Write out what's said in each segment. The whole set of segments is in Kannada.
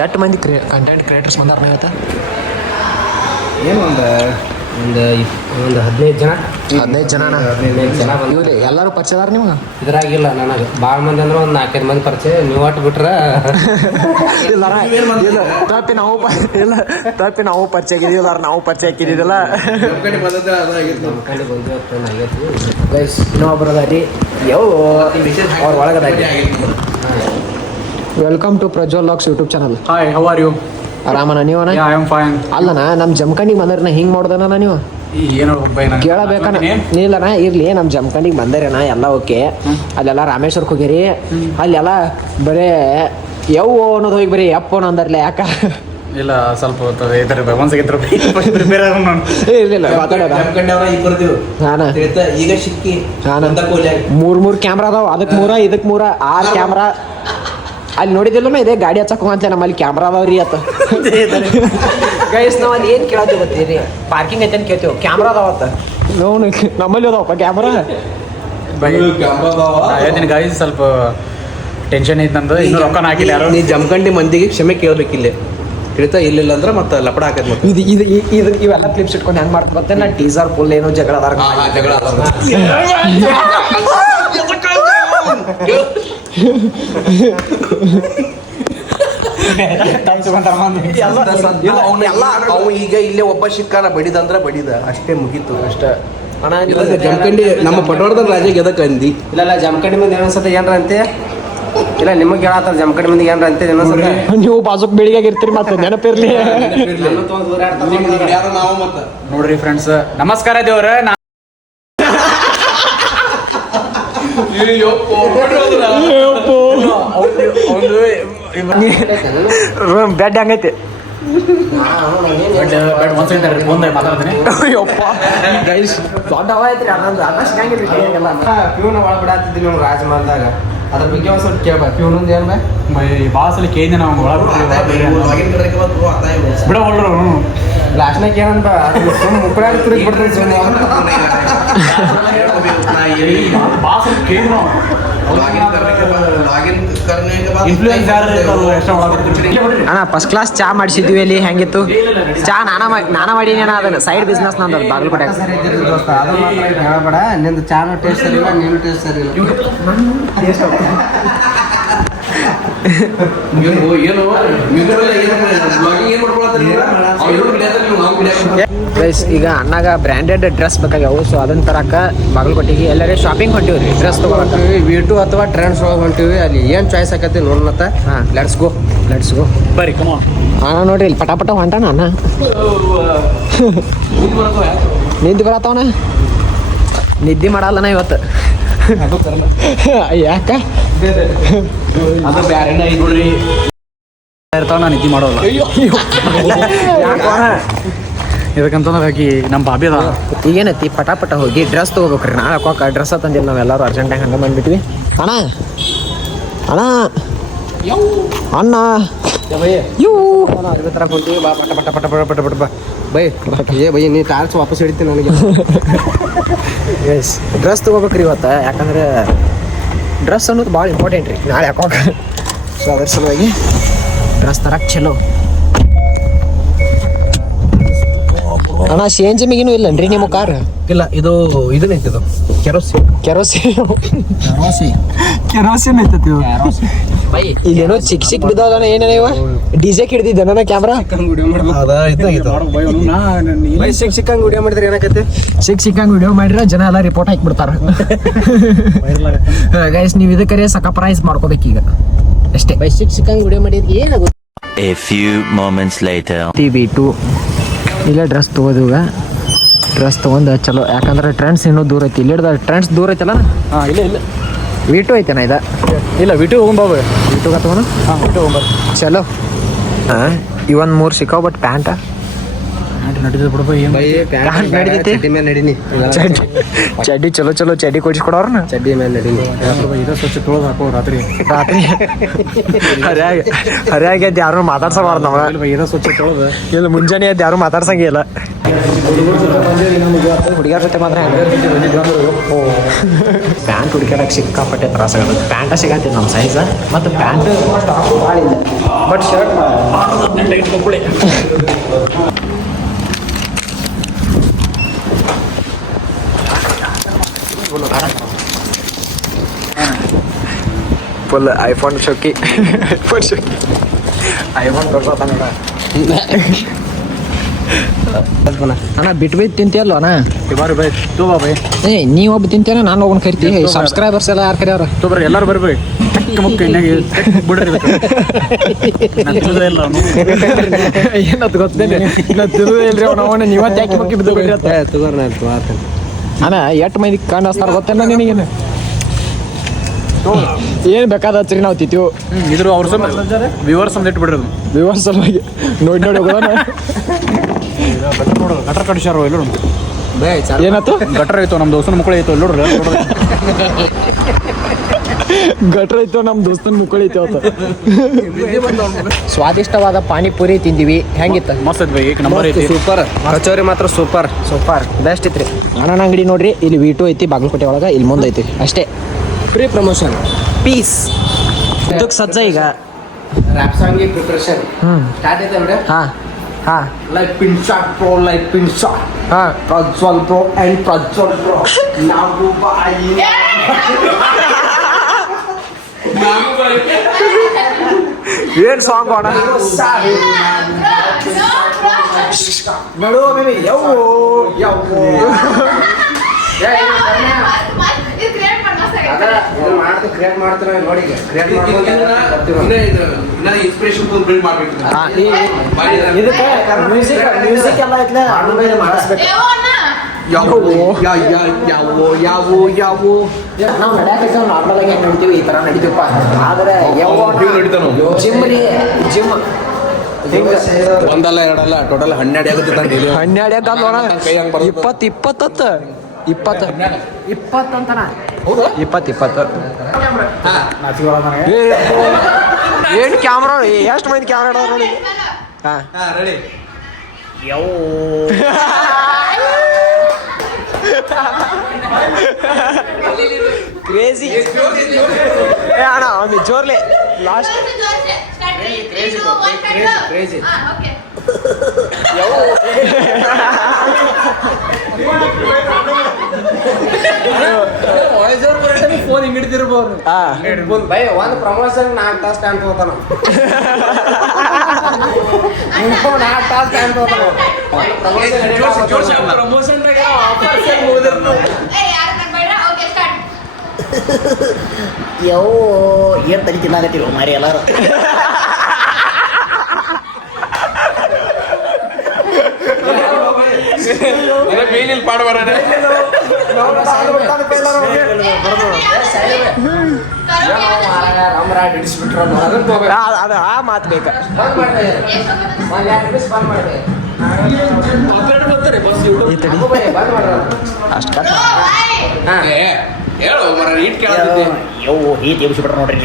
ಎಷ್ಟು ಮಂದಿ ಕ್ರಿಯೇ ಕಂಟೆಂಟ್ ಕ್ರಿಯೇಟರ್ಸ್ ಬಂದಾರ ಇವತ್ತು? ಏನು ಒಂದು ಒಂದು ಒಂದು ಹದಿನೈದು ಜನ. ಹದಿನೈದು ಜನ ಹದಿನೈದು ಜನ. ಇವ್ರಿ ಎಲ್ಲರೂ ಪರಿಚಯದಾರ ನಿಮ್ಗೆ? ಇದ್ರಾಗಿಲ್ಲ ನನಗೆ. ಭಾಳ ಮಂದಿ ಅಂದ್ರೆ ಒಂದು ನಾಲ್ಕೈದು ಮಂದಿ ಪರಿಚಯ. ನೀವು ಒಟ್ಟು ಬಿಟ್ರೆ ಇಲ್ಲ ಇಲ್ಲ ತಪ್ಪಿ ನಾವು ಇಲ್ಲ ತಪ್ಪಿ ನಾವು ಪರಿಚಯ ಆಗಿದ್ದೀವಲ್ಲ ನಾವು ಪರಿಚಯ ಇನ್ನೊಬ್ರು ಅದಾರಿ ಯಾವ ಅವ್ರ ಒಳಗದಾರಿ welcome to Prajwal locks YouTube channel hi how are you ಆರಾಮನ ನೀವನ I am fine. ಅಲ್ಲನ ನಮ್ಮ ಜಮಖಂಡಿಗೆ ಬಂದರನ ಹಿಂಗೆ ಮಾಡ್ದನ ನೀವು? ಏನೋ ಕೇಳಬೇಕನ? ನೀಲನ ಇರ್ಲಿ ನಮ್ಮ ಜಮಖಂಡಿಗೆ ಬಂದರೇನ ಎಲ್ಲ ಓಕೆ. ಅಲ್ಲೆಲ್ಲ ರಾಮೇಶ್ವರಕ್ಕೆ ಹೋಗಿರಿ. ಅಲ್ಲೆಲ್ಲ ಬರೇ ಯವ್ವ ಅನ್ನೋದು ಹೋಗಿ ಬರೀ ಯಪ್ಪ ಅಂದರ್ಲೆ ಯಾಕ? ಇಲ್ಲ ಸ್ವಲ್ಪ ಇದ್ರ ನಾನು? ಈಗ ಸಿಕ್ಕಿ ಮೂರ್ ಮೂರ್ ಕ್ಯಾಮ್ರಾ ಅದಾವ. ಅದಕ್ಕೆ ಮೂರ ಇದಕ್ಕೆ ಮೂರ ಆರ್ ಕ್ಯಾಮ್ರಾ ಅಲ್ಲಿ ನೋಡಿದಿಲ್ಲ ಇದೇ ಗಾಡಿ ಹಚ್ಚಕ್ ಹೋಗಂತ ನಮ್ಮಲ್ಲಿ ಕ್ಯಾಮ್ರಾ ಅದಾವ್ರಿ ಅತ್ತ ಗೈಸ್ ನಾವು ಅಲ್ಲಿ ಏನು ಕೇಳತ್ತೀವಿ ಗೊತ್ತೀರಿ ಪಾರ್ಕಿಂಗ್ ಐತೆ ಅಂತ ಕೇಳ್ತೀವಿ ಕ್ಯಾಮ್ರಾ ಅದಾವತ್ತ ನೋವು ನಮ್ಮಲ್ಲಿ ಅದಾವಪ್ಪ ಕ್ಯಾಮ್ರಾ ಹೇಳ್ತೀನಿ ಗಾಯ್ಸ್ ಸ್ವಲ್ಪ ಟೆನ್ಷನ್ ಐತೆ ನಂದು ಇನ್ನೂ ರೊಕ್ಕನ ಹಾಕಿಲ್ಲ ಯಾರು ನೀ ಜಮಖಂಡಿ ಮಂದಿಗೆ ಕ್ಷಮೆ ಕೇಳ್ಬೇಕಿಲ್ಲ ತಿಳಿತಾ ಇಲ್ಲಿಲ್ಲ ಅಂದ್ರೆ ಮತ್ತೆ ಲಪಡ ಹಾಕದ್ ಮತ್ತೆ ಇದು ಇದು ಈ- ಇದು ಇವೆಲ್ಲ ಕ್ಲಿಪ್ಸ್ ಇಟ್ಕೊಂಡು ಹೆಂಗ್ ಮಾಡ್ತಾ ಗೊತ್ತೇ ನಾ ಟೀಸರ್ ಫುಲ್ ಏನೋ ಜಗಳ ಅದಾರ ಜಗಳ ಎಲ್ಲ ಅವು ಈಗ ಇಲ್ಲೇ ಒಬ್ಬ ಶಿಕ್ಕಾನ ಬಡಿದ ಅಂದ್ರ ಬಡಿದ ಅಷ್ಟೇ ಮುಗೀತು ಅಷ್ಟ ಜಮಖಂಡಿ ನಮ್ಮ ಪಟವಾಡದ ರಾಜ ಎದಕ್ಕೆ ಅಂದಿ ಇಲ್ಲ ಇಲ್ಲ ಜಮಖಂಡಿ ಮಂದಿ ಏನನ್ಸತ್ತೆ ಏನ್ರ ಅಂತೆ ಇಲ್ಲ ನಿಮಗೆ ಹೇಳತ್ತಾರ ಜಮಖಂಡಿ ಮಂದಿಗೆ ಏನ್ರ ಅಂತೆ ಏನನ್ಸತ್ತೆ ನೀವು ಬಾಜುಕ್ ಬೆಳಿಗ್ಗೆ ಇರ್ತೀರಿ ಮತ್ತೆ? ನೆನಪಿರ್ಲಿ ನೋಡ್ರಿ ಫ್ರೆಂಡ್ಸ್ ನಮಸ್ಕಾರ ದೇವ್ರ. ನಾ ಬೆಡ್ ಹಂಗೈತಿ? ಒಂದ್ಸಲ ಮುಂದೆ ಮಾತಾಡ್ತೀನಿ ಯಪ್ಪ ಗೈಸ್ ದೊಡ್ಡ ಅವ ಐತ್ರಿ ಅನ್ನ ಸಿಗಂಗಿಲ್ಲ ಕೈಯಾಗೆಲ್ಲ ಪ್ಯೂನ ಒಳ ಬಿಡಾತಿದ್ವಿ ನಾವು ರಾಜಮಹಲ್ದಾಗ. ಅದ್ರ ಬಗ್ಗೆ ಒಂದ್ ಸ್ವಲ್ಪ ಕೇಳ್ಬ. ಪ್ಯೂನಂದ್ ಏನ್ ಬಾ? ಭಾಳ ಸಲ ಕೇಳಿದೆ ನಾವು ಒಳಗೆ ಬಿಡ ಹೊಳ್ರು ಲಾಸ್ಟ್ನಾಗ ಏನಂತ ಸುಮ್ ಮುಕ್ಕಳಾಗ ತಿರುಗಿ ಅಣ್ಣ ಫಸ್ಟ್ ಕ್ಲಾಸ್ ಚಾ ಮಾಡಿಸಿದ್ವಿ ಅಲ್ಲಿ, ಹೆಂಗಿತ್ತು? ಚಾ ನಾನ ನಾನ ಮಾಡೀನಿ ಅಣ್ಣ, ಅದನ್ನ ಸೈಡ್ ಬಿಸ್ನೆಸ್ ನಂದು ಬಾಗಲಕೋಟೆ. ಸರಿ ಇದ್ದಿದ್ದು ದೋಸ್ತ ಮಾತ್ರ ಹೇಳ್ಬೇಡ ಚಾನು ಟೇಸ್ಟ್ ಸರಿ ಇಲ್ಲ ಟೇಸ್ಟ್ ಸರಿ ಏನು ಏನ್? ಗೈಸ್ ಈಗ ಅಣ್ಣಗ ಬ್ರ್ಯಾಂಡೆಡ್ ಡ್ರೆಸ್ ಬೇಕಾಗ್ಯಾವು. ಸೊ ಅದನ್ನ ತರಕ ಬಾಗಲಕೋಟೆಗೆ ಎಲ್ಲರೇ ಶಾಪಿಂಗ್ ಹೊಂಟಿವ್ರಿ. ಡ್ರೆಸ್ ತಗೊಳಕ. ವಿ ಟು ಅಥವಾ ಟ್ರೆಂಡ್ಸ್ ಒಳಗೆ ಹೊಂಟಿವಿ. ಅಲ್ಲಿ ಏನು ಚಾಯ್ಸ್ ಆಕತಿ ನೋಡ್ಲತ್ತ ಹಾಂ. ಲೆಟ್ಸ್ ಗೋ ಲೆಟ್ಸ್ ಗೋ ಕಮ ಅಣ್ಣ ನೋಡ್ರಿ ಇಲ್ಲಿ ಪಟ ಪಟ ಹೊಂಟಾನ ಅಣ್ಣ. ನಿದ್ದೆ ಬರತ್ತವನ? ನಿದ್ದೆ ಮಾಡಲ್ಲನ ಇವತ್ತು. ಯಾಕ? ಇರ್ತಾವ ನಾನು ನಿದ್ದೆ ಮಾಡೋಲ್ಲ. ಇದಕ್ಕಂತಂದ್ರೆ ಆಕಿ ನಮ್ಮ ಬಾಬಿ ಅದ ಈಗೇನೈತಿ ಪಟ ಪಟ ಹೋಗಿ ಡ್ರೆಸ್ ತಗೋಬೇಕ್ರಿ. ನಾಳೆ ಹಾಕೋಕ ಡ್ರೆಸ್ ತಂದಿಲ್ಲ ನಾವೆಲ್ಲರೂ ಅರ್ಜೆಂಟಾಗಿ ಹಂಗೆ ಬಂದ್ಬಿಟ್ವಿ. ಅಣ್ಣ. ಅಣ್ಣ. ಅಣ್ಣ. ಬಾ ಪಟ ಪಟ ಪಟ ಪಟ ಪಟ ಪಟ ಬಾ ಬೈ ಏ ಬೈ ನೀ ಟಾರ್ಚ್ ವಾಪಸ್ ಹಿಡಿತೀನಿ ನನಗೆ. ಎಸ್ ಡ್ರೆಸ್ ತೊಗೋಬೇಕ್ರಿ ಇವತ್ತು. ಯಾಕಂದ್ರೆ ಡ್ರೆಸ್ ಅನ್ನೋದು ಭಾಳ ಇಂಪಾರ್ಟೆಂಟ್ ರೀ. ನಾಳೆ ಹಾಕೋಕ ಸೊ ಅದ್ರ ಸಲುವಾಗಿ ಡ್ರೆಸ್ ತರಕ್ಕೆ ಚಲೋ. ಅಣ್ಣ ಸಿ ಎನ್ ಜಿ ಮಿಗಿನೂ ಇಲ್ಲನ್ರಿ ನಿಮ್ಮ ಕಾರ್ ಇಲ್ಲ ಇದು ಇದು. ಕೆರೋಸಿ ಕೆರೋಸಿನ್ ಕೆರೋಸಿನ್ ಐತತಿ ಇಲ್ಲೇನೋ ಚಿಕ್ಕ ಚಿಕ್ಕ ಬಿದ್ದಾವಲ್ಲ ಏನೇನ ಇವ? ಡಿಜೆ ಹಿಡ್ದಿದ್ದೆ ನನ್ನ ಕ್ಯಾಮ್ರಾ ಸಿಕ್ ಸಿಕ್ಕಂಗೆ ವಿಡಿಯೋ ಮಾಡಿದ್ರೆ ಏನಾಗತ್ತೆ ಸಿಕ್ಕ ಸಿಕ್ಕಂಗೆ ವಿಡಿಯೋ ಮಾಡಿದ್ರೆ ಜನ ಎಲ್ಲ ರಿಪೋರ್ಟ್ ಹಾಕ್ಬಿಡ್ತಾರ. ಗೈಸ್ ನೀವು ಇದಕ್ಕೆ ಸಕ ಪ್ರೈಸ್ ಮಾಡ್ಕೋಬೇಕು ಈಗ. ಅಷ್ಟೇ. ಬೈ ಸಿಕ್ ಸಿಕ್ಕಂಗೆ ವಿಡಿಯೋ ಮಾಡಿದ್ರೆ ಏನಾಗುತ್ತೆ? A few moments later. T V to ಇಲ್ಲೇ ಡ್ರೆಸ್ ತೊಗೋದೀಗ ಡ್ರೆಸ್ ತೊಗೊಂಡು ಚಲೋ. ಯಾಕಂದ್ರೆ ಟ್ರೆಂಡ್ಸ್ ಇನ್ನೂ ದೂರ ಐತಿ. ಇಲ್ಲಿ ಟ್ರೆಂಡ್ಸ್ ದೂರ ಐತಲ್ಲ ಹಾಂ ಇಲ್ಲ ಇಲ್ಲ. ವಿ ಟು ಐತೆನ ಇದ? ಇಲ್ಲ ವಿಟು ಹೋಗ್ಬಾಬು ವಿ ಟು ತೊಗೊಂಡು ಹಾಂ ವಿಟು ಚಲೋ. ಹಾಂ ಇವನ್ ಮೂರು ಸಿಕ್ಕಾವ ಬಟ್ ಪ್ಯಾಂಟ ಚಡ್ಡಿ ಚಲೋ ಚಲೋ ಚಡ್ಡಿ ಕೊಡಿಸ್ಕೊಡೋರ್ನ? ಚಡ್ಡಿ ಮೇಲೆ ನಡೀನಿ. ಇದ ಸ್ವಚ್ಛ ತೊಳೆದು ಹಾಕೋ ರಾತ್ರಿ. ರಾತ್ರಿ. ಹರ್ಯಾಗ ಹರ್ಯಾಗ ಎದ್ದು ಯಾರು ಮಾತಾಡ್ಸಬಾರ್ದು ನಮ್ಮ ಇದ ಸ್ವಚ್ಛ ತೊಳೆದು. ಇಲ್ಲ ಮುಂಜಾನೆ ಎದ್ದು ಯಾರು ಮಾತಾಡ್ಸಂಗೇ ಇಲ್ಲ. ಹುಡುಗಿಯರ ಜೊತೆ ಮಾತ್ರ ಪ್ಯಾಂಟ್ ಹುಡುಕ್ಯಾಡಕ್ಕೆ ಸಿಕ್ಕಾಪಟ್ಟೆ ತ್ರಾಸ ಪ್ಯಾಂಟ ಸಿಗತ್ತೆ ನಮ್ಮ ಸೈಜ್ ಮತ್ತು pant but shirt full iPhone ಶೋಕಿ. ಐಫೋನ್ ಶೋಕಿ. ಐಫೋನ್ ನೋಡ. ಅಣ್ಣ ಬಿಟ್ಟು ಬಿಟ್ಟು ತಿಂತಿಯಲ್ಲ ಅಣ್ಣ? ಬಾರಿ ಬೈ ತೋ ಬಾ ಬೈ ಏ ನೀ ಒಬ್ಬ ತಿಂತೇನ ನಾನು ಒಬ್ಬನ ಕರಿತಿ. ಸಬ್ಸ್ಕ್ರೈಬರ್ಸ್ ಎಲ್ಲ ಯಾರು ಕರಿಯವ್ರ? ತೋ ಬರ್ರಿ ಎಲ್ಲರೂ ಬರ್ರಿ ಟಕ್ ಮುಕ್ಕ ಬಿಡ್ರಿ. ಏನದು ಗೊತ್ತೇನೆ. ನಾ ಇಲ್ರಿ ಅವ್ನು ಅವನ ಮಕ್ಕಿ ಬಿದ್ದು ಅಣ್ಣ ಎಟ್ ಮೈದಿ ಕಾಣಿಸ್ತಾರ ಗೊತ್ತೇನ ನಿನಗೇನು? ಏನು ಬೇಕಾದ ಹಚ್ಚ್ರಿ ನಾವು ತಿಂತೀವಿ. ಇದ್ರ ಅವ್ರ ವಿವರ್ಸ್ ಅಂತ ಇಟ್ಬಿಡ್ರಿ ಅದು ವಿವರ್ಸ್ ಸಲುವಾಗಿ ನೋಡಿ ನೋಡಿ ಹೋಗೋಣ. ಗಟ್ರ ನೋಡು ಗಟ್ರ ಕಡಿಸ್ಯಾರ ಇಲ್ಲ ಏನಾಯ್ತು? ಗಟ್ರ ಐತೋ ನಮ್ಮ ದೋಸ್ತನ ಮಕ್ಕಳು ಐತೋ ಎಲ್ಲರೂ ಗಟ್ರ ಐತೋ ನಮ್ಮ ದೋಸ್ತನ ಮುಕ್ಕಳೈತಿ ಅವತ್ತು ಸ್ವಾದಿಷ್ಟವಾದ ಪಾನಿಪುರಿ ತಿಂದಿವಿ. ಹೆಂಗಿತ್ತು? ಮಸ್ತ್ ಐತಿ ಏಕ್ ನಂಬರ್ ಐತಿ. ಸೂಪರ್. ಕಚೋರಿ ಮಾತ್ರ ಸೂಪರ್. ಸೂಪರ್. ಬೆಸ್ಟ್ ಐತ್ರಿ. ಅಣ್ಣನ ಅಂಗಡಿ ನೋಡ್ರಿ ಇಲ್ಲಿ ವಿ ಟು ಐತಿ ಬಾಗಲಕೋಟೆ ಒಳಗೆ ಇಲ್ಲಿ ಮುಂದೆ ಐತಿ. ಅಷ್ಟೇ. ಫ್ರೀ ಪ್ರಮೋಷನ್ ಪೀಸ್ ಇದಕ್ಕೆ ಸಜ್ಜ ಈಗ. ರ್ಯಾಪ್ ಸಾಂಗ್ ಪ್ರಿಪರೇಷನ್ ಸ್ಟಾರ್ಟ್ ಐತೆ ಬಿಡ? ಹಾ. ಹಾ. Like pin shot pro like pin shot ಹಾ. Prajwal pro and Prajwal pro ನಾವು ಬಾಯಿ ಏನ್ ಸಾಂಗ್ ಅಣ್ಣ? ಯೋ ಬೇಬಿ ಯವ್ ಯವ್ ಇದಕ್ಕೆ ಮ್ಯೂಸಿಕ್ ಮ್ಯೂಸಿಕ್ ಎಲ್ಲ ಐತ್ಲೆ ಮಾಡಿಸ್ಬೇಕು. ಯಾವ ಯಾವ ಯಾವ. ಯಾವ ಯಾವ ನಾವು ನಡೆಯಕ್ಕೆ ನಾರ್ಮಲ್ ಆಗಿ ನಡಿತೀವಿ ಈ ಥರ ನಡಿತೀವಪ್ಪ. ಆದ್ರೆ ಯಾವ. ಜಿಮ್ ರೀ ಜಿಮ್ ಒಂದಲ್ಲ ಎರಡಲ್ಲ ಟೋಟಲ್ ಹನ್ನೆರಡು ಆಗುತ್ತೆ. ಹನ್ನೆರಡು ಕೈ ಇಪ್ಪತ್ತು ಇಪ್ಪತ್ತತ್ತು. ಇಪ್ಪತ್ತು. ಇಪ್ಪತ್ತಂತನ ಇಪ್ಪತ್ತು ಇಪ್ಪತ್ತು. ಏನು ಕ್ಯಾಮ್ರಾ ಎಷ್ಟು ಮಂದಿ ಕ್ಯಾಮ್ರಾ ಇಡೋರು ನೋಡಿ ಹಾಂ. ಹಾ ರೆಡಿ ಕ್ರೇಜಿ ಏ ಅಣ್ಣ ಒಂದು ಜೋರ್ಲೆ. ಲಾಸ್ಟ್ ಫೋನ್ ಹಿಂಗ್ ಹಿಡಿದಿರ್ಬೋದು ಬೈ ಒಂದು ಪ್ರಮೋಷನ್ ನಾಲ್ಕು ತಾಸು ಟೈಮ್ ತಗೋತಾನ ನಾಲ್ಕು ತಾಸು ಟೈಮ್ ತಗೋತಾನ ಪ್ರಮೋಷನ್ ಯೋ ಏನ್ ತಲೆ ತಿನ್ನಾಗತ್ತೀವಿ ಮಾರಿ ಎಲ್ಲಾರು ಮೇಲಿಲ್ ಪಾಡ್ಬಾರ ಅದು ಆ ಮಾತು ಬೇಕಾ. ಅಷ್ಟು ಕಷ್ಟ. ಹೇಳು ಮರ ದೇವ್ಸಿ ಬಿಟ್ರ ನೋಡ್ರಿ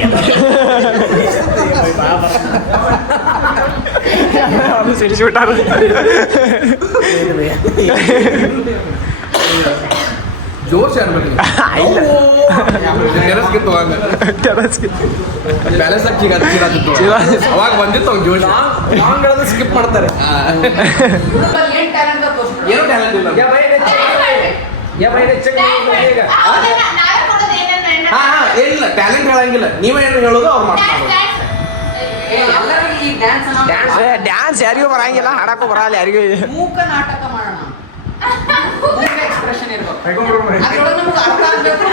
ಸಿಡಿಸ್ಬಿಟ್ಟಾರ. ಜೋಶ್ ಅನ್ಬೇಕು ಇಲ್ಲ ಟೆರಸ್ ಕಿತ್ತು ಹಂಗ ಟೆರಸ್ಗೆ ಪ್ಯಾಲೇಸ್ ಅಕ್ಕಿಗೆ ಅದು ಚೀರಾತಿತ್ತು ಅವಾಗ ಬಂದಿತ್ತು ಅವ್ನು ಜೋಶ್ ಸಾಂಗ್ಗಳನ್ನ ಸ್ಕಿಪ್ ಮಾಡ್ತಾರೆ ಏನು ಟ್ಯಾಲೆಂಟ್ ಇಲ್ಲ ಹಾ ಹಾ ಏನಿಲ್ಲ ಟ್ಯಾಲೆಂಟ್ ಹೇಳಂಗಿಲ್ಲ ನೀವೇ ಏನು ಹೇಳೋದು ಅವ್ರು ಮಾಡ್ತಾರೆ ಡ್ಯಾನ್ಸ್ ಯಾರಿಗೂ ಬರಂಗಿಲ್ಲ ಹಾಡಕ್ಕೂ ಬರಲ್ಲ ಯಾರಿಗೂ ಮೂಕ ನಾಟಕ ಮಾಡೋಣ ಎಕ್ಸ್ಪ್ರೆಷನ್ ಇರ್ಬೇಕು. ಅದ್ರೊಳಗೆ ನಮ್ಗೆ ಅರ್ಥ ಆಗ್ಬೇಕು.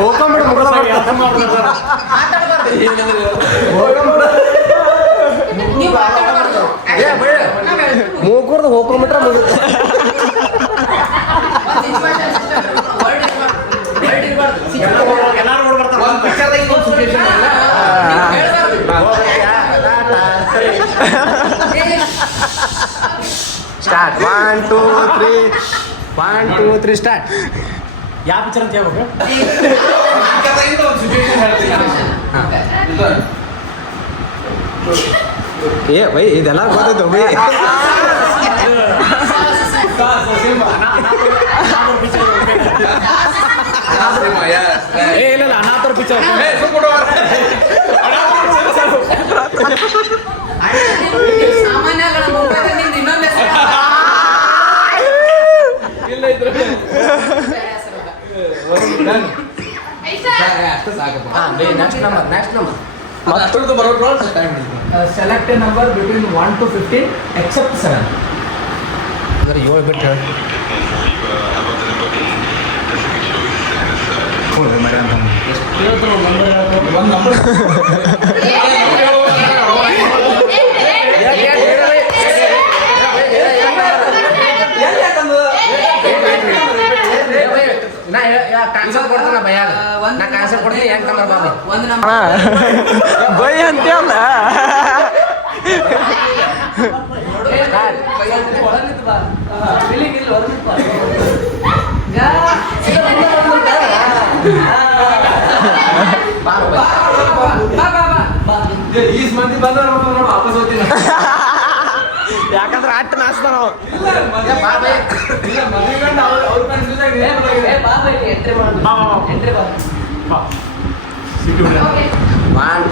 ಹೋಗ್ಕೊಂಬಿಡು ಮುಗಿದ ನೀವು ಮಾತಾಡಬಾರ್ದು. ಮೂಕೂರ್ದು ಹೋಗ್ಕೊಂಬಿಟ್ರೆ ಮುಗಿತು. ವರ್ಡ್ ಇರ್ಬಾರ್ದು ವರ್ಡ್ ಇರ್ಬಾರ್ದು ಒಂದು ಪಿಕ್ಚರ್ದಾಗ ಇನ್ನೊಂದು situation start one two three one two three start ಯಾವ ಪಿಕ್ಚರ್ ಅಂತ ಹೇಳ್ಬೇಕು ಒಂದು ಸಿಚುವೇಶನ್ ಹೇಳ್ತೀನಿ ಏ ಬೈ ಇದೆಲ್ಲ ಗೊತ್ತೈತೆ ಬೈ ಏ ಇಲ್ಲ another picture select number between one to fifteen except seven ಅಂದ್ರೆ ಏಳು ಬಿಟ್ಟು ಹೇಳಿ ಒಂದು ನಂಬರ್ ನಾ ಕಾನ್ಸಲ್ ಕೊಡ್ತಾನ ಭಯಾಗ ನಾ ಕಾನ್ಸಲ್ ಕೊಡ್ತೀನಿ ಹೆಂಗ್ ನಂಬರ್ ಬಾಬು ಒಂದು ನಂಬರ್ ಬೈ ಅಂತೀಯಲ್ಲ ಈಸ್ ಮಂದಿ ಬಂದ್ರೆ ವಾಪಸ್ ಹೋಗ್ತೀನಿ ಯಾಕಂದ್ರೆ ಅಟ್ ನಾಸ್ತಾನ ನಾವು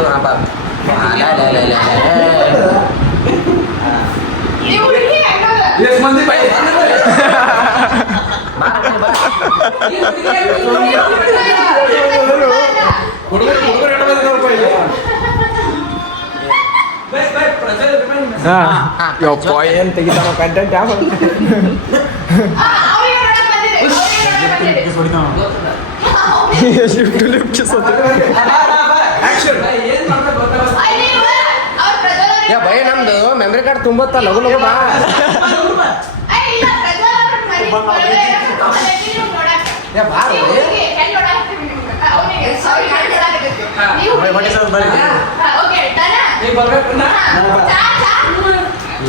ನಂಬರ್ ಎಷ್ಟು ಮಂದಿ ಬೈ ಹುಡುಗರು ಹುಡುಗರು ಎಡ ಬಂದ್ರೆ ನೋಡ್ಕೊ ಇಲ್ಲಿ ಬೈ ಬೈ ಪ್ರಜೆ ಯಪ್ಪ ಏನ್ ತೆಗಿತಾನ ಕಂಟೆಂಟ್ ಯಾವ ಲಿಫ್ಟ್ ಏ ಭಯ ನಮ್ದು ಮೆಮ್ರಿ ಕಾರ್ಡ್ ತುಂಬತ್ತ ಲಘು ಲಘು ಬಾ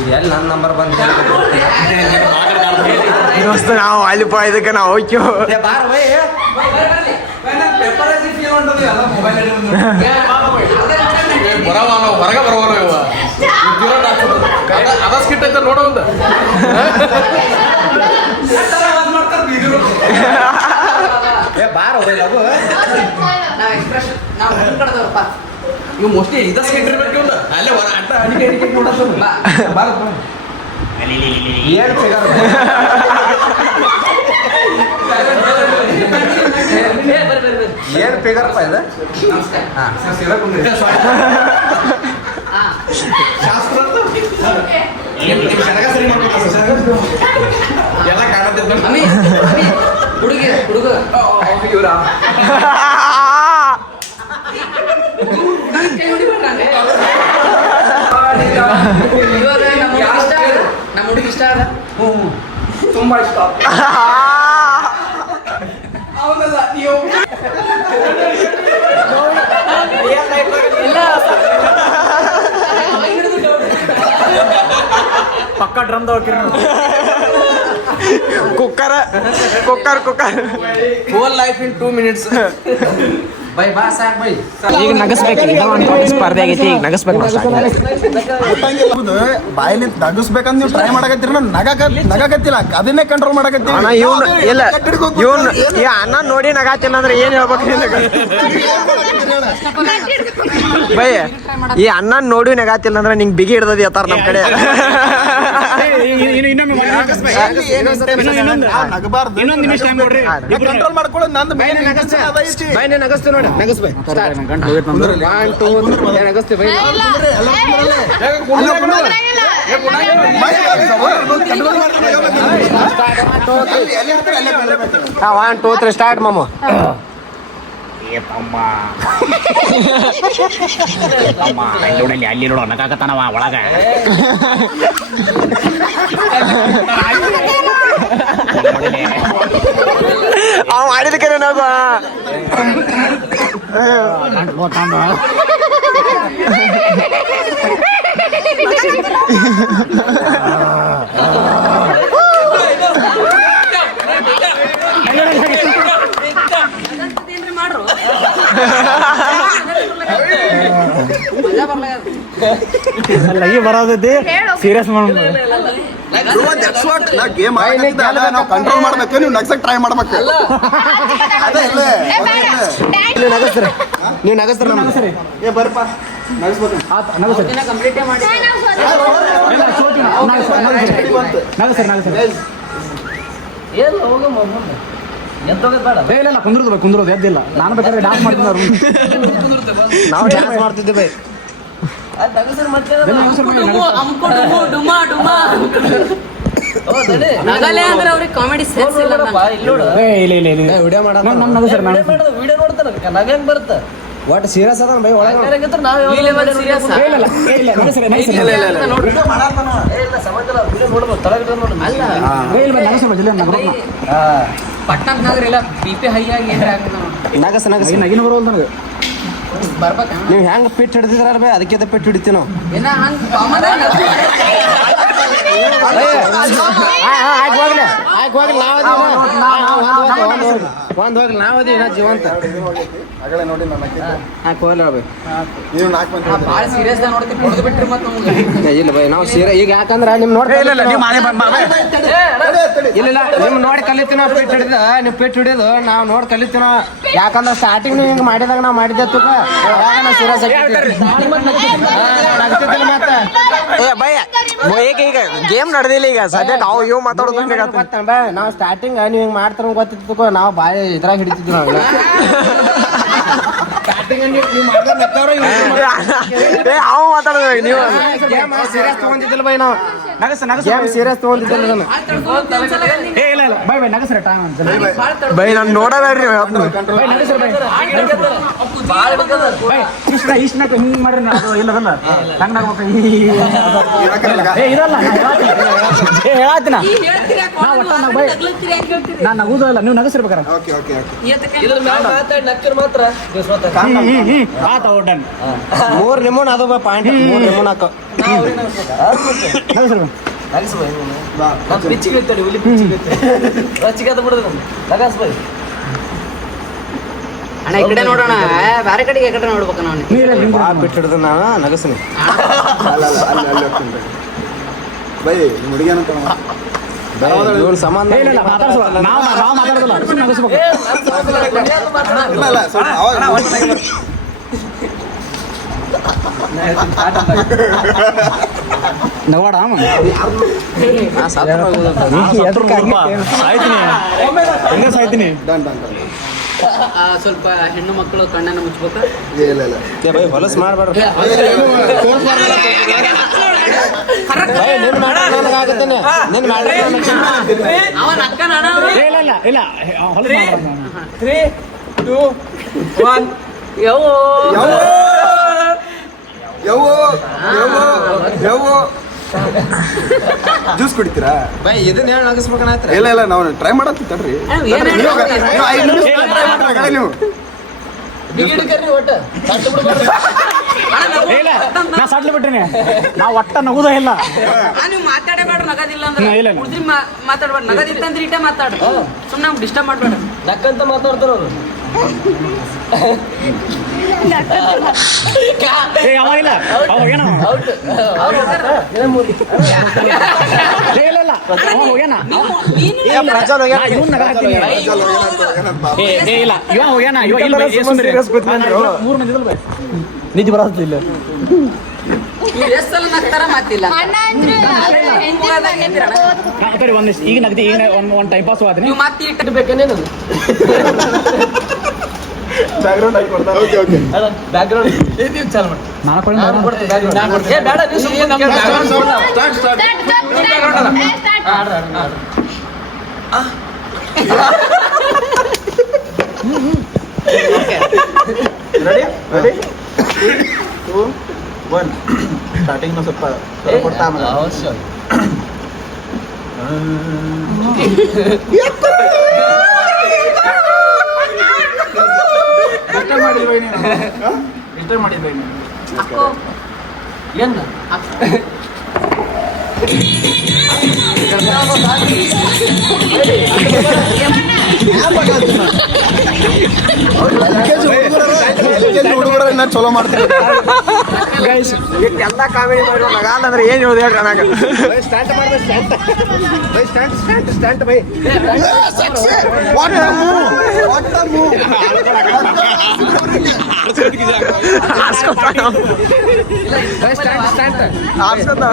ಎಲ್ಲಿ ನನ್ನ ನಂಬರ್ ಬಂದ ದೋಸ್ತ ನಾವು ಅಲ್ಲಿಪ್ಪ ಇದಕ್ಕೆ ನಾವು ಅಲ್ಲ ಮೊಬೈಲ್ ಬರವ ನಾವು ಹೊರಗೆ ಬರವಲ್ಲ ಇವ. ಅದ ಸ್ಕಿಟ್ ಐತೆ ನೋಡೋ ಒಂದು. ಏ ಬಾರ ನಾವು ಎಕ್ಸ್ಪ್ರೆಷನ್ ನಾವು ಕಡ್ದವ್ರಪ್ಪ. ಮೋಸ್ಟ್ಲಿ ಇದ ಅಲ್ಲೇ ಹೊರ ಅಡ್ಡ ಅಡಿಕೆ ಅಡಿಕೆ ನೋಡೋದು ಬಾರ ಏನ್ ಫಿಗರ್ ಏನು ಫಿಗರ್ ಪ ಇದು ಹಾ. ಶಾಸ್ತ್ರ ಎಲ್ಲ ಹುಡುಗಿ ಹುಡುಗ. ಇವ್ರ? ಕೈ ಹೊಡಿಬೇಡ್ರ ಇವಾಗ ನಮ್ಮ ಹುಡುಗಿ ಇಷ್ಟ ಅಲ್ಲ ನಮ್ಮ ಹುಡುಗಿ ಇಷ್ಟ ಆದ? ತುಂಬಾ ಇಷ್ಟ. ಅವನಲ್ಲ ನೀವು. ಪಕ್ಕ drum ಹಾಕಿರ cooker cooker cooker. Whole life in two minutes bye ಬಾ ಸಾಕ್ ಬೈ. ಈಗ ನಗಸ್ಬೇಕು ಈಗ ಒಂದು ಸ್ಪರ್ಧೆ ಆಗೈತಿ ಈಗ ನಗಸ್ಬೇಕು. ಬಾಯಲ್ಲಿ ನಗಸ್ಬೇಕಂತ ನೀವು ಟ್ರೈ ಮಾಡಕತ್ತೀರಿ ನಾನು ನಗಕ ನಗಕತ್ತಿಲ್ಲ ಅದನ್ನೇ ಕಂಟ್ರೋಲ್ ಮಾಡಕತ್ತೀವಿ ಅಣ್ಣ ಇವನ್ ಇಲ್ಲ ಇವನ್ ಈ ಅಣ್ಣ ನೋಡಿ ನಗಾತಿಲ್ಲ ಅಂದ್ರೆ ಏನು ಹೇಳ್ಬೇಕು ನಿನಗೆ ಬೈ ಈ ಅಣ್ಣ ನೋಡಿ ನಗಾತಿಲ್ಲ ಅಂದ್ರೆ ನಿಂಗೆ ಬಿಗಿ ಹಿಡ್ದದಿ ಅತ್ತಾರ ನಮ್ ಕಡೆ. ಒನ್ ಟೂ ತ್ರೀ ಸ್ಟಾರ್ಟ್ ಮಾಮು ನೋಡಲ್ಲಿ ಅಲ್ಲಿ ನೋಡೋ ನಗಾಕತ್ತಾನವ ಒಳಗ ಅವ್ ಮಾಡಿದಕ್ಕೆ ನಗು ಆ ಅಲ್ಲ ಈ ಬರೋದೈತಿ ಸೀರಿಯಸ್ ಮಾಡೋಣ ದಟ್ಸ್ ವಾಟ್ ನಾ ಗೇಮ್ ನಾವು ಕಂಟ್ರೋಲ್ ಮಾಡ್ಬೇಕು ನೀವು ನಗ್ಸಕ್ ಟ್ರೈ ಮಾಡ್ಬೇಕು. ಅದೇ ಇಲ್ಲೇ ನೀವು ನಗಸ್ರಿ. ನೀವು ನಗಸ್ರಿ. ನಗಸ್ರಿ ಏ ಬರ್ಪ ನಗಸ್ಬೇಕು ನಗು ಸರ್ ಇಲ್ಲ ಇಲ್ಲ ಕುಂದ್ರದು ಕುಂದ್ರದು ಎದ್ದಿಲ್ಲ ನಾನು ಬೇಕಾದ್ರೆ ಡಾನ್ಸ್ ಮಾಡ್ತೀನಿ ಅವ್ರು. ನಾವು ಡ್ಯಾನ್ಸ್ ಮಾಡ್ತಿದ್ದೆ ಬೈ. ಅದು ತಗಸರ್ ಮತ್ತೆ ಅಮ್ಕೊ ಡುಮು ಡುಮಾ ಡುಮಾ. ನಗಲೆ ಅಂದ್ರೆ ಅವ್ರಿಗೆ ಕಾಮಿಡಿ ಸೆನ್ಸ್ ಇಲ್ಲ ನಂಗೆ. ನೋಡು. ಏ ಇಲ್ಲ ಇಲ್ಲ ಇಲ್ಲ ವಿಡಿಯೋ ಮಾಡ ನಮ್ಮ ನಮ್ಮ ಸರ್ ನಾನು ವಿಡಿಯೋ ನೋಡ್ತಾನ. ನಗ ಹೆಂಗ್ ಬರುತ್ತೆ. ಒಟ್ಟು ಸೀರಿಯಸ್ ಅದ ಬೈ ಒಳಗೆ? ಏ ಇಲ್ಲ ಬಿ ಪಿ ಹೈ ಆಗಿ. ನಗಸ ನಗಸ. ನಗಿನ ಬರೋಲ್ಲ ನನಗೆ. ಬರ್ಬೇಕಾ? ನೀವು ಹೆಂಗ್ ಪಿಟ್ ಹಿಡಿದಿದ್ರಲ್ಲ ಬೈ ಅದಕ್ಕೆ ಪಿಟ್ ಹಿಡಿತೀವಿ ನಾವು ಏನ ಹಂಗ್ ಕಾಮನ್ ಆಗಿ ನಗ್ತಾರೆ. ಆಯ್ತು ಹೋಗ್ಲಿ ಆಯ್ತು ಹೋಗ್ಲಿ ನಾವು ಒಂದು ಹೋಗ್ಲಿ ನಾವು ಅದೇ ಜೀವಂತ. ನೋಡಿ ನಾನು ನೀವು ನಾಲ್ಕು ಮಂದಿ ಭಾಳ ಸೀರಿಯಸ್ ಆಗಿ ನೋಡ್ತೀನಿ ಹೊಡೆದು ಬಿಟ್ರಿ ಮತ್ತೆ ನಮ್ಗೆ. ಇಲ್ಲ ಬೈ ನಾವು ಸೀರೆ ಈಗ ಯಾಕಂದ್ರೆ ನಿಮ್ ನೋಡಿ ಇಲ್ಲ ಇಲ್ಲ ನೀವು ಮಾಡೇ ಬಾ ಇಲ್ಲ ಇಲ್ಲ ನಿಮ್ ನೋಡಿ ಕಲಿತೀವಿ ನಾವು ಪೇಟ್ ಹಿಡಿದ ನೀವು ಪೆಟ್ ಹಿಡಿದು ನಾವು ನೋಡಿ ಕಲಿತೀವಿ ಯಾಕಂದ್ರ ಯಾಕಂದ್ರೆ ಸ್ಟಾರ್ಟಿಂಗ್ ನೀವು ಹಿಂಗೆ ಮಾಡಿದಾಗ ನಾವು ಮಾಡಿದ್ದೆ ತುಕ. ನಾವು ಸೀರಿಯಸ್ ಮತ್ತೆ. ಏ ಬೈ ಈಗ ಈಗ ಗೇಮ್ ನಡೆದಿಲ್ಲ ಈಗ. ಸದ್ಯ ನಾವು ಇವ್ ಮಾತಾಡೋದು ನಾವು ಸ್ಟಾರ್ಟಿಂಗ್ ನೀವು ಹಿಂಗೆ ಮಾಡ್ತಾರ ಗೊತ್ತಿತ್ತು ನಾವು ಬಾಯಿ ಇದ್ರಾಗ ಹಿಡಿತಿದ್ವಿ ನಾವು ಸ್ಟಾರ್ಟಿಂಗ್ ನೀವು ಅವ ಮಾತಾಡೋದು ನೀವು ಸೀರಿಯಸ್ ತಗೊಂಡಿದ್ದಿಲ್ಲ ಬೈ ನಾವು ನಗಸ ನಗಸ ಸೀರಿಯಸ್ ಏ ಇಲ್ಲ ಇಲ್ಲ ಬೈ ಬೈ ನಗಸ ಟೈಮ್ ಅಂತ. ಬೈ ನಾನು ನೋಡಬೇಡ್ರಿ ಬೈ ನಗಸ ಬೈ. ಭಾಳ ಹಿಡ್ಕದ ಬೈ ಇಷ್ಟ ಇಷ್ಟ ನಾಲ್ಕು ಹಿಂಗ್ ಮಾಡ್ರಿ ನಾ ಅದು ಇಲ್ಲದಲ್ಲ? ಹಂಗ ಏ ಇರಲ್ಲ ಏ ಒಟ್ಟ ಬೈ. ನಗುದಲ್ಲ ನೀವು ನಗಸಿರ್ಬೇಕಾರ. Okay okay okay. ಏತಕ್ಕೆ? ಇದ್ರ ಮಾತಾಡಿ ನಕ್ಕರ್ ಮಾತ್ರ. ಆತ ಡನ್ ಮೂರ್ ಅದು ಪಾಯಿಂಟ್. ಮೂರ್ ಹಾಕೋ. ನಗಸ್ ಬಾಯ್ ಪಿಚ್ಚಿಗೆ ಹುಲಿ ಪಿಚ್ಚಿಗೆ ಬಿಡೋದು ನಗಸ್ ಬಾಯ್ ಅಣ್ಣ ಈ ಕಡೆ ನೋಡೋಣ ಕಡೆಗೆ ಕಡೆ ನೋಡ್ಬೇಕು ಬಿಟ್ಟು ಹಿಡಿದು ನಾನು ನಗಸ್ನಿ ಅಲ್ಲ ಅಲ್ಲ ಅಲ್ಲಿ ಅಲ್ಲಿ ಬೈ. ಸಮಾನ ಮಾತಾಡ್ಸಲ್ಲ. ನಾವು ಮಾತಾಡೋದಿಲ್ಲ. ನಗಸ್ಬೇಕು. ಇಲ್ಲ ಸ್ವಲ್ಪ. ಸಾಯ್ತೀನಿ. ಹೆಣ್ಣು ಮಕ್ಕಳು ಕಣ್ಣನ್ನು ಮುಚ್ಬೇಕು? ಇಲ್ಲ ಇಲ್ಲ ಹೊಲಸ್ ಮಾಡ್ಬೇಡ್ರಿ ಇಲ್ಲ ಟೂ ಒನ್ ಯವ್ವೋ. ಯವ್ವೋ ಯವ್ವೋ ಯವ್ವೋ ಜ್ಯೂಸ್ ಕುಡಿತೀರಾ? ಬೈ ಇದನ್ನ ಹೇಳಿ ನಗಸ್ಬೇಕನ್ನಾಯ್ತು ಇಲ್ಲ ಇಲ್ಲ ನಾವು ಟ್ರೈ ಮಾಡತ್ತೀವಿ ತಡ್ರಿ? ನೀವು. ಇಲ್ಲ ನಾ ಸಡ್ಲಿ ಬಿಟ್ಟಿನಿ ನಾ ಒಟ್ಟ ನಗುದ ಇಲ್ಲ. ನೀವು ಮಾತಾಡಬೇಡ ನಗದಿಲ್ಲ ಅಂದ್ರೆ. ಮಾ- ಮಾತಾಡ್ಬೇಡ ನಗದಿತ್ತಂದ್ರೆ ಇಟ್ಟೆ ಮಾತಾಡು. ಸುಮ್ಮನೆ ಡಿಸ್ಟರ್ಬ್ ಮಾಡ್ಬೇಡ. ನಕ್ಕಂತ ಮಾತಾಡ್ತಾರ ಅವರು. ಏ ಅವಾಗಿಲ್ಲ ಅವ ಹೋಗ್ಯಾನ ಅವ. ಔಟ್ ಏ, ಇಲ್ಲ ಇಲ್ಲ. ಅವ ಹೋಗ್ಯಾನ. ಏ, ಪ್ರಜ್ವಲ್ ಹೋಗ್ಯಾನ. ನಾ ಇವ್ನ್ ನಗ ಹಾಕ್ತೀನಿ. ರಾಜಲ್ ಏನಂತ ಏನಂತ ಏ ಏ, ಇಲ್ಲ. ಇವ ಹೋಗ್ಯಾನ. ಇವ ಇಲ್ಲ ಬೈ, ಏ, ಸುಮ್ನಿರಿ. ಮೂರ್ ಮಂದಿ ಇದ್ರಲ್ಲ ಬೈ. ನಿಧಿ ಬರೋದಿಲ್ಲ ಇವ್ರು ಎಷ್ಟ್ ಸಲ ನಗ್ತಾರ ಮಾತಿಲ್ಲ. ನಾ ಕರಿ ಒಂದಿಷ್ಟು ಈಗ ನಗದಿ ಈಗ ಒಂದ್ ಒಂದ್ ಟೈಮ್ ಪಾಸ್ ಆದ್ರಿ. ನೀವು ಮತ್ತೆ ಇಟ್ಟ ಬೇಕೇನೇನು ಬ್ಯಾಕ್ಗ್ರೌಂಡ್ ಹಾಕಿ ಕೊಡ್ತಾರೆ ಓಕೆ ಓಕೆ ಬ್ಯಾಕ್ಗ್ರೌಂಡ್ ನೀವು ಚಾಲು ಮಾಡಿ ನಾನು ಕೊಡಿ ನಾನು ಕೊಡ್ತೀನಿ ಬ್ಯಾಕ್ಗ್ರೌಂಡ್ ಏ ಬೇಡ ನೀವು ಸುಮ್ಮನೆ start start ready ready two one starting ಸ್ವಲ್ಪ ಸ್ವಲ್ಪ ಕೊಡ್ತಾ ಆಮೇಲೆ ಅವಶ್ಯ ಮಾಡಿದ್ವಿ ನೀನು ಇಷ್ಟ ಮಾಡಿದ್ವಿ ನೀನು ಏನು ಚಲೋ ಮಾಡ್ತೀನಿ ಗೈಸ್ ಎಲ್ಲ ಕಾಮಿಡಿ ಮಾಡಿರೋ ನಗಾಲ ಅಂದ್ರೆ ಏನ್ ಹೇಳೋದು ಹೇಳ್ರಿ ನನಗೆ What the ಸ್ಟ್ಯಾಂಡ್ ಸ್ಟ್ಯಾಂಡ್ ಬೈ ಹಾಸ್ಕೊತಾನ ಹಾರ್ಸ್ಕೊತಾನ ಹಾರ್ಸ್ಕೊತಾನ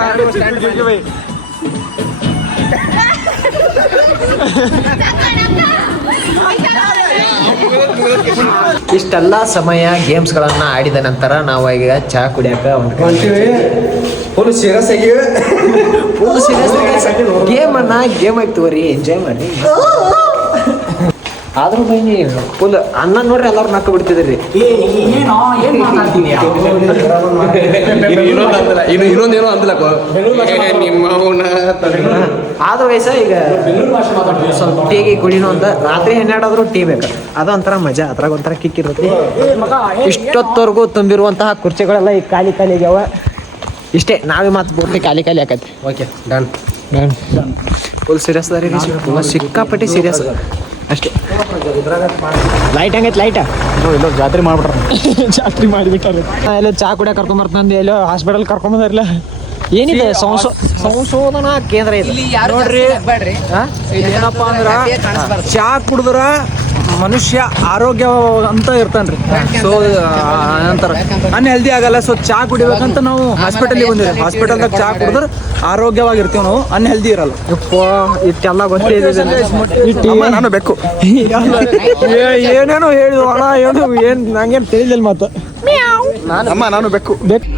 ಬೈ. ಇಷ್ಟೆಲ್ಲ ಸಮಯ ಗೇಮ್ಸ್ಗಳನ್ನ ಆಡಿದ ನಂತರ ನಾವು ಈಗ ಚಹಾ ಕುಡಿಯಾಕ ಹೊಂಟ್ಕೊಂತೀವಿ ಫುಲ್ ಸೀರಿಯಸ್ ಆಗಿ. ಗೇಮ್ ಅನ್ನ ಗೇಮ್ ಆಯ್ತು ತಗೋರಿ. ಎಂಜಾಯ್ ಮಾಡಿ ಆದ್ರೂ ಬೈನಿ. ಫುಲ್ ಅನ್ನ ನೋಡ್ರಿ ಎಲ್ಲಾರು ನಕ್ಕ ಬಿಡ್ತಿದ್ರಿ. ಏನೋ ಏನ್ ಇನ್ನು ಇನ್ನೊಂದು ಅಂದಿಲ್ಲ. ಅಂದಿಲ್ಲಕೋ ನಿಮ್ಮ ಆದ್ರೂ ವಯಸ್ಸ ಈಗ ಸ್ವಲ್ಪ. ಟೀಗೆ ಕುಡಿನೋ ಅಂತ ರಾತ್ರಿ ಹನ್ನೆರಡಾದ್ರೂ ಟೀ ಬೇಕು. ಅದೊಂಥರ ಮಜಾ ಅದ್ರಾಗ ಒಂಥರ ಕಿಕ್ ಇರುತ್ತೆ. ಇಷ್ಟೊತ್ತವರೆಗೂ ತುಂಬಿರುವಂತಹ ಕುರ್ಚಿಗಳೆಲ್ಲ ಈಗ ಖಾಲಿ ಖಾಲಿ ಆಗ್ಯಾವ ಇಷ್ಟೇ ನಾವೇ ಮಾತು ಪೂರ್ತಿ ಖಾಲಿ ಖಾಲಿ ಆಕತಿ okay done done full serious ಅದ ರೀ ಸಿಕ್ಕಾಪಟ್ಟೆ ಸೀರಿಯಸ್ ಅಷ್ಟೇ. ಲೈಟ್ ಹಂಗೈತೆ ಲೈಟ್ ಇಲ್ಲೋ ಜಾತ್ರೆ ಮಾಡ್ಬಿಟ್ರ. ಜಾತ್ರೆ ಮಾಡಿಬಿಟ್ಟಾರೆ. ಎಲ್ಲೋ ಚಾ ಕುಡಿಯಕ್ಕೆ ಕರ್ಕೊಂಬರ್ತಂದು ಎಲ್ಲೋ ಹಾಸ್ಪಿಟಲ್ ಕರ್ಕೊಂಬಂದಿರಲ್ಲ ಏನಿದೆ ಸಂಶೋ ಸಂಶೋಧನಾ ಕೇಂದ್ರ ಇದೆ? ನೋಡ್ರಿ. ಏನಪ್ಪಾ ಏನಪ್ಪ ಅಂದ್ರ ಚಾ ಕುಡಿದ್ರ ಮನುಷ್ಯ ಆರೋಗ್ಯ ಅಂತ ಇರ್ತಾನ್ರಿ. ಸೊ ನಂತರ ಅನ್ಹೆಲ್ದಿ ಆಗಲ್ಲ ಸೊ ಚಾ ಕುಡಿಬೇಕಂತ ನಾವು ಹಾಸ್ಪಿಟಲ್ಗೆ ಬಂದಿವಿ. ಹಾಸ್ಪಿಟಲ್ದಾಗ ಚಾ ಕುಡಿದ್ರೆ ಆರೋಗ್ಯವಾಗಿರ್ತೀವಿ ನಾವು ಅನ್ಹೆಲ್ದಿ ಇರಲ್ಲ. ಯಪ್ಪ ಇಷ್ಟೆಲ್ಲ ಗೊತ್ತಿದೆ ಅಮ್ಮ ನಾನು ಬೇಕು ಏನೇನೋ ಹೇಳಿದ್ರು ಅಣ್ಣ ಏನು ಏನು ನಂಗೇನು ತಿಳಿದಿಲ್ಲ ಮತ್ತೆ ಅಮ್ಮ ನಾನು ಬೇಕು ಹ್ಯಾಪಿ